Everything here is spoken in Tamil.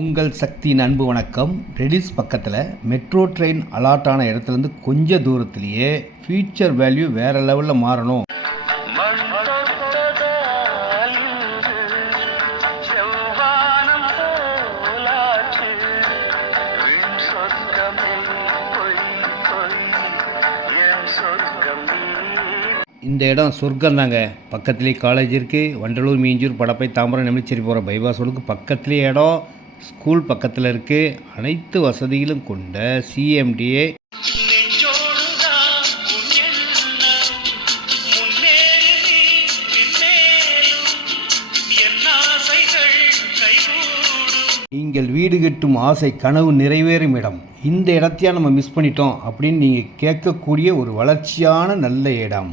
உங்கள் சக்தியின் அன்பு வணக்கம். ரெடிஸ் பக்கத்தில் மெட்ரோ ட்ரெயின் அலாட் ஆன இடத்துலேருந்து கொஞ்சம் தூரத்துலேயே ஃபியூச்சர் வேல்யூ வேறு லெவலில் மாறணும். இந்த இடம் சொர்க்கம் தாங்க. பக்கத்துலேயே காலேஜ் இருக்குது. வண்டலூர், மீஞ்சூர், படப்பை, தாம்பரம், நெமிச்சேரி போகிற பைபாஸ் ரோடுக்கு பக்கத்துலேயே இடம். ஸ்கூல் பக்கத்தில் இருக்குது. அனைத்து வசதிகளும் கொண்ட சிஎம்டிஏ நீங்கள் வீடு கட்டும் ஆசை கனவு நிறைவேறும் இடம். இந்த இடத்தையா நம்ம மிஸ் பண்ணிட்டோம் அப்படின்னு நீங்கள் கேட்கக்கூடிய ஒரு வளர்ச்சியான நல்ல இடம்.